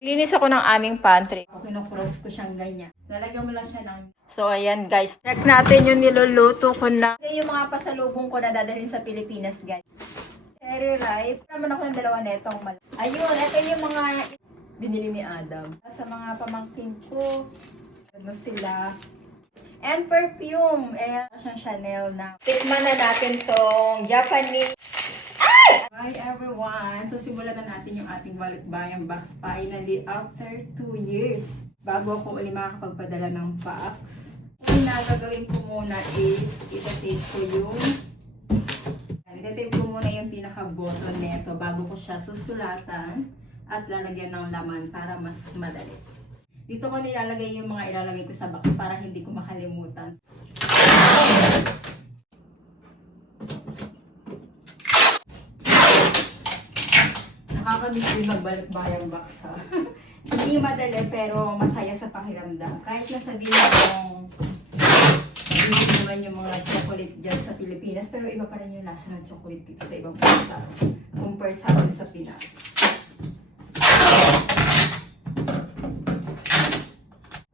Linis ako ng aming pantry. Kinocross ko siyang ganyan. Lalagyan mo lang siya ng... So, ayan guys. Check natin yung niluluto ko na. Ito yung mga pasalubong ko na dadalhin sa Pilipinas, guys. Cherry ripe. Naman ako ng dalawa netong mal. Ayun, ito yung mga binili ni Adam. Sa mga pamangkin ko. Ano sila? And perfume. Siyang Chanel na. Tikman na natin tong Japanese. Hi everyone! So simulan na natin yung ating balikbayang box finally after 2 years. Bago ako ulit makakapagpadala ng box. Ang gagawin ko muna is itatape ko yung pinaka-button neto bago ko siya susulatan at lalagyan ng laman para mas madali. Dito ko nilalagay yung mga ilalagay ko sa box para hindi ko makalimutan. Nakakamiss din magbalik-bayang box ha. Hindi madali pero masaya sa pakiramdam. Kahit nasabihin kong naman yung mga chocolate dyan sa Pilipinas, pero iba pa rin yung lasa ng chocolate dito sa ibang bansa compare sa atin sa Pinas.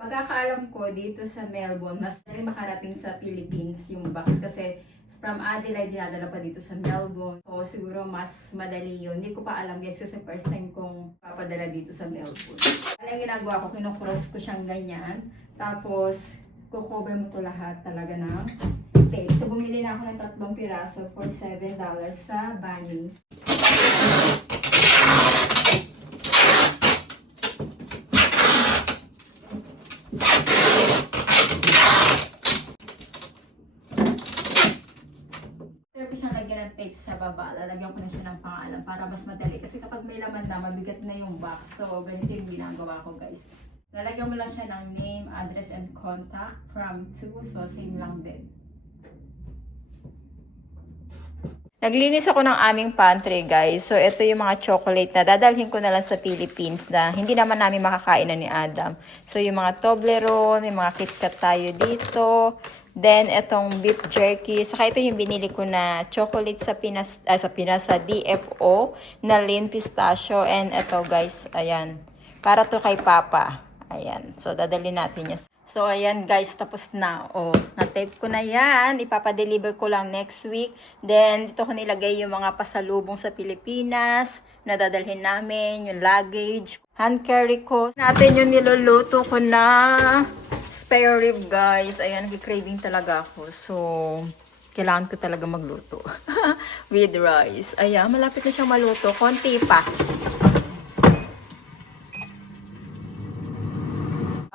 Pagkakaalam ko dito sa Melbourne, mas rin makarating sa Philippines yung box kasi from Adelaide, dinadala pa dito sa Melbourne. O siguro mas madali yun. Hindi ko pa alam guys kasi first time kong papadala dito sa Melbourne. Alam ginagawa ko, kinocross ko siyang ganyan. Tapos, kukover mo to lahat talaga ng tape. So, bumili na ako ng 3 piraso for $7 sa Bunnings. Tape sa baba, lalagyan ko na siya ng pangalan para mas madali. Kasi kapag may laman na, mabigat na yung box. So, ganito yung ginagawa ko guys. Lalagyan mo lang siya ng name, address, and contact from to. So, same lang din. Naglinis ako ng aming pantry guys. So, ito yung mga chocolate na dadalhin ko na lang sa Philippines na hindi naman namin makakain na ni Adam. So, yung mga Toblerone, yung mga KitKat tayo dito. Then, itong beef jerky. Saka ito yung binili ko na chocolate sa sa DFO na Lean Pistachio. And ito guys, ayan. Para to kay Papa. Ayan. So, dadali natin yan. So, ayan guys, tapos na. Oh, na-tape ko na yan. Ipapadeliver ko lang next week. Then, dito ko nilagay yung mga pasalubong sa Pilipinas na dadalhin namin, yung luggage, hand carry ko. Natin yung niluluto ko na spare rib guys. Ayan, nag-craving talaga ako. So, kailangan ko talaga magluto. With rice. Ayan, malapit na siyang maluto. Konti pa.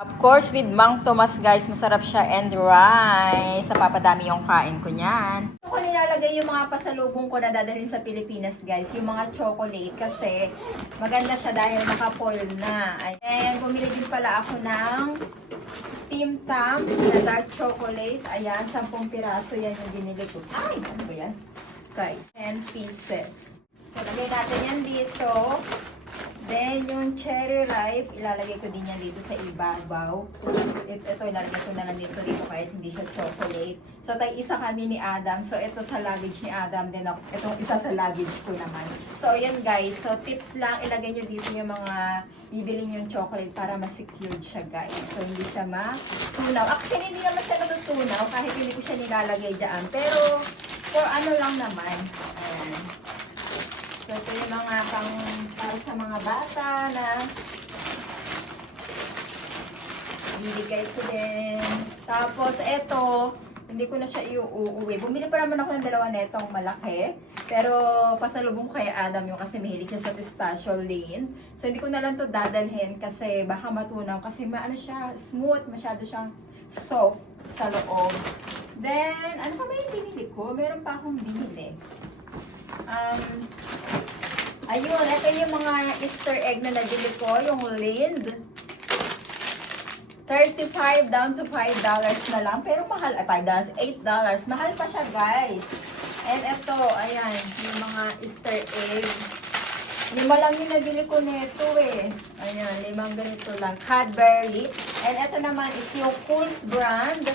Of course, with Mang Tomas guys, masarap siya and rice. Sa papadami yung kain ko niyan. Ito ko nilalagay yung mga pasalubong ko na dadalhin sa Pilipinas guys. Yung mga chocolate kasi maganda siya dahil naka-foil na. And bumili din pala ako ng Tim Tam na dark chocolate. Ayan, 10 piraso yan yung binili ko. Ay, ano ba yan? Guys, 10 pieces. So, lagay natin yan dito. Then, yung cherry ripe, ilalagay ko din yan dito sa ibabaw. Ito, ilalagay ko na lang dito kahit hindi siya chocolate. So, tayo isa kami ni Adam. So, ito sa luggage ni Adam. Then, itong isa sa luggage ko naman. So, yan guys. So, tips lang, ilagay nyo dito yung mga bibiling yung chocolate para ma-secured siya guys. So, hindi siya matunaw. Actually, hindi naman siya natutunaw kahit hindi ko siya nilalagay dyan. Pero, for ano lang naman. Ayan. So, ito yung mga para sa mga bata na bibigay ko din. Tapos, ito, hindi ko na siya iuuwi. Bumili pa naman ako ng dalawa netong malaki. Pero, pasalubong ko kay Adam yung kasi mahilig siya sa pistachio lean. So, hindi ko na lang to dadalhin kasi baka matunaw. Kasi ano siya, smooth, masyado siyang soft sa loob. Then, ano pa ba yung binili ko? Meron pa akong binili. Ayun, ito yung mga Easter egg na nabili ko, yung Lind. 35 down to $5 na lang. Pero mahal, $5, $8. Mahal pa siya, guys. And ito, ayan, yung mga Easter egg. 5 lang yung nabili ko nito eh. Ayan, 5 ganito lang. Cadbury. And ito naman is yung Cool's brand.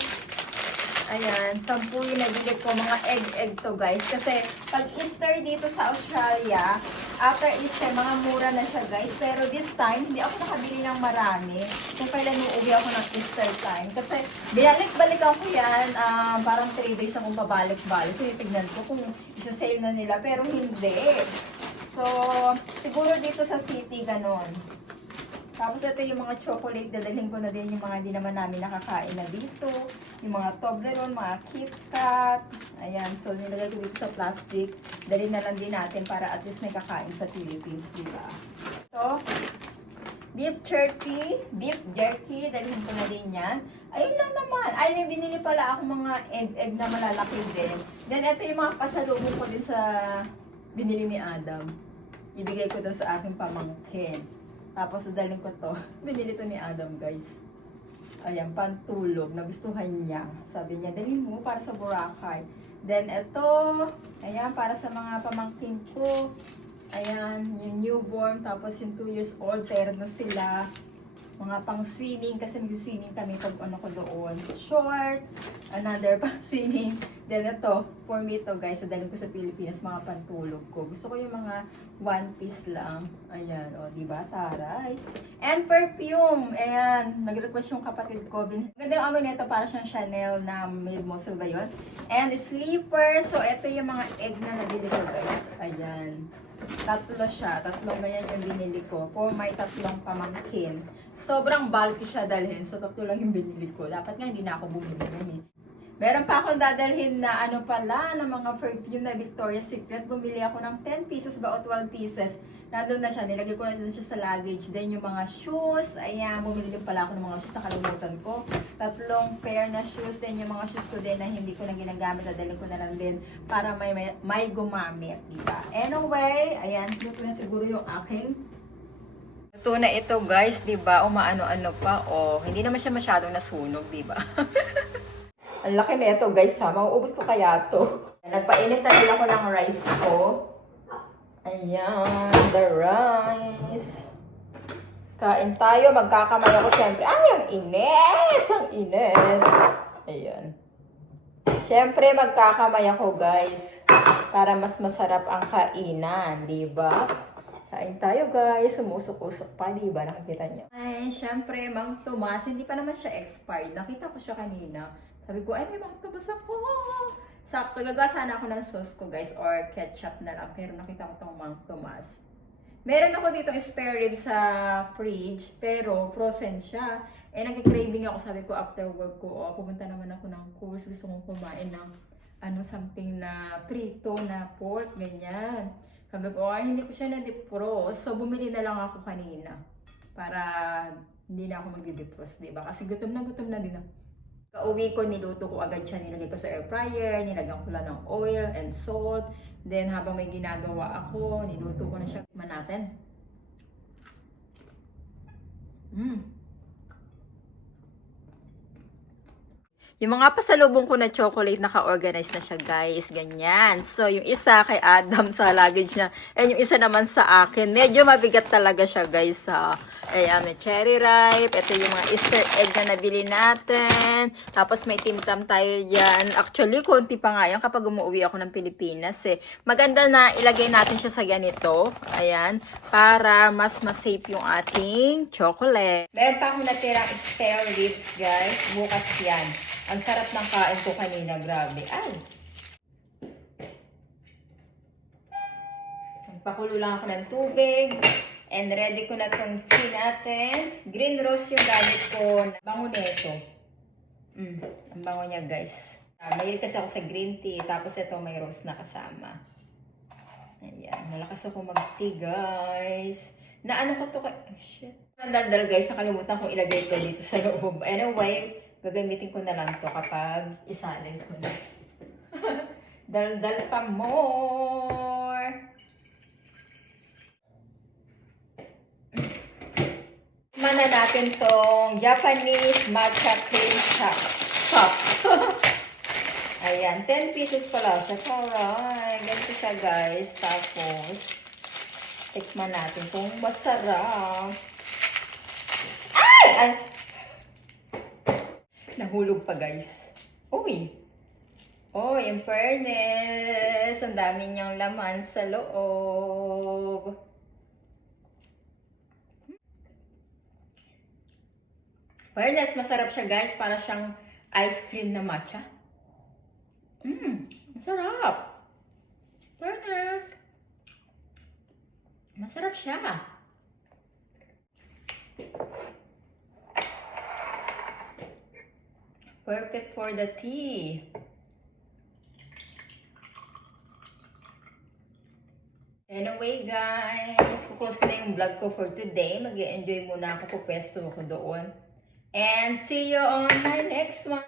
Ayan, 10 yung nabili ko. Mga egg to guys. Kasi pag Easter dito sa Australia, after Easter, mga mura na siya guys. Pero this time, hindi ako nakabili ng marami. Kung kailan uuwi ako ng Easter time. Kasi binalik-balikan ko yan. Parang 3 days akong pabalik-balik. Tinitignan ko kung isa-sale na nila. Pero hindi. So, siguro dito sa city, ganon. Tapos ito yung mga chocolate, dadalhin ko na din yung mga hindi naman namin nakakain na dito. Yung mga Toblerone, mga KitKat. Ayan, so nilagay ko dito sa plastic. Dalhin na lang din natin para at least may kakain sa Philippines, diba? So, beef jerky, dalhin ko na din yan. Ayun lang naman. Ay, may binili pala ako mga egg na malalaki din. Then ito yung mga pasalubong ko din sa binili ni Adam. Ibigay ko doon sa aking pamangkin. Tapos, dalhin ko to. Binili to ni Adam, guys. Ayan, pantulog. Nagustuhan niya. Sabi niya, dalhin mo para sa Boracay. Then, ito. Ayan, para sa mga pamangkin ko. Ayan, yung newborn. Tapos, yung 2 years old. Terno sila. Mga pang swimming. Kasi mag-swimming kami pag ano ko doon. Short. Another pang swimming. Then, ito. For me to, guys. Dalhin ko sa Pilipinas. Mga pantulog ko. Gusto ko yung mga one piece lang. Ayan, o, diba? Taray. And perfume. Ayan, nag-request yung kapatid ko. Ganda yung amoy nito, para siyang Chanel na made muscle ba yun? And sleeper. So, ito yung mga egg na nabili ko, guys. Ayan. Tatlo siya. Tatlong ganyan yung binili ko. For my tatlong pamangkin. Sobrang bulky siya dalhin. So, tatlo lang yung binili ko. Dapat nga hindi na ako bumili nun eh. Meron pa akong dadalhin na ano pala, na mga perfume na Victoria's Secret. Bumili ako ng 10 pieces ba o 12 pieces. Nandun na siya, nilagay ko na din siya sa luggage. Then yung mga shoes, ayan, bumili din pala ako ng mga shoes, nakalimutan ko. 3 pair na shoes, then yung mga shoes ko din na hindi ko na ginagamit, dadalhin ko na lang din para may gumamit, diba? Anyway, ayan, ito na siguro yung aking ito na ito guys, diba? Umaano-ano pa, hindi naman siya masyadong nasunog, diba? Ang laki na ito guys ha. Mauubos ko kaya to. Nagpainit na rin ako ng rice ko. Ayan, the rice. Kain tayo. Magkakamay ako siyempre. Ay, ang init! Ang init. Ayan. Siyempre, magkakamay ako guys. Para mas masarap ang kainan. Diba? Kain tayo guys. Sumusok-usok pa. Diba? Nakikita niyo? Ay, siyempre, Mang Tomas. Hindi pa naman siya expired. Nakita ko siya kanina. Sabi ko, ay, may Mang Tomas ako. Sakto, gagawa sana ako ng sauce ko, guys, or ketchup na lang. Pero nakita ko itong Mang Tomas. Meron ako dito spare rib sa fridge, pero frozen siya. Eh, nag-craving ako, sabi ko, after work ko, pumunta naman ako ng course. Gusto kong kumain ng, something na prito na pork, ganyan. Sabi ko, ay, hindi ko siya na-defrost. So, bumili na lang ako kanina. Para hindi na ako mag-defrost, diba? Kasi gutom na din ako. Kauwi ko, niluto ko agad siya, nilagay ko sa air fryer, nilagyan ko lang ng oil and salt. Then habang may ginagawa ako, niluto ko na siya. Tikman natin. Yung mga pasalubong ko na chocolate, naka-organize na siya, guys. Ganyan. So, yung isa kay Adam sa luggage niya. And yung isa naman sa akin. Medyo mabigat talaga siya, guys. Ayan, may cherry ripe. Ito yung mga Easter egg na nabili natin. Tapos may timtam tayo dyan. Actually, konti pa nga yan kapag umuwi ako ng Pilipinas. Maganda na ilagay natin siya sa ganito. Ayan. Para mas safe yung ating chocolate. Meron pa akong natirang spare ribs, guys. Bukas yan. Ang sarap ng kain ko kanina, grabe. Ay! Pakulo lang ako ng tubig. And ready ko na tong tea natin. Green rose yung gamit ko. Bango nito. Ang bango niya, guys. Mahilig kasi ako sa green tea. Tapos ito may rose na kasama. Ayan. Malakas ako mag-tea, guys. Naano ko to kay... Oh, shit. Ang daldal, guys. Nakalimutan kong ilagay ko dito sa loob. Anyway, gagamitin ko na lang to kapag isalin ko na. Daldal pa more. Mana natin tong Japanese matcha cream cup. Ayan, 10 pieces pala siya. Taray, ganito siya, guys. Tapos, tikman natin kung masarap. Ay! Nahulog pa, guys. Uy! Oh, in fairness, ang dami niyang laman sa loob. Fairness, masarap siya guys. Para siyang ice cream na matcha. Masarap. Fairness. Masarap siya. Perfect for the tea. Anyway guys, kuklose ko na yung vlog ko for today. Mag-enjoy muna ako, pupwesto ako doon. And see you on my next one.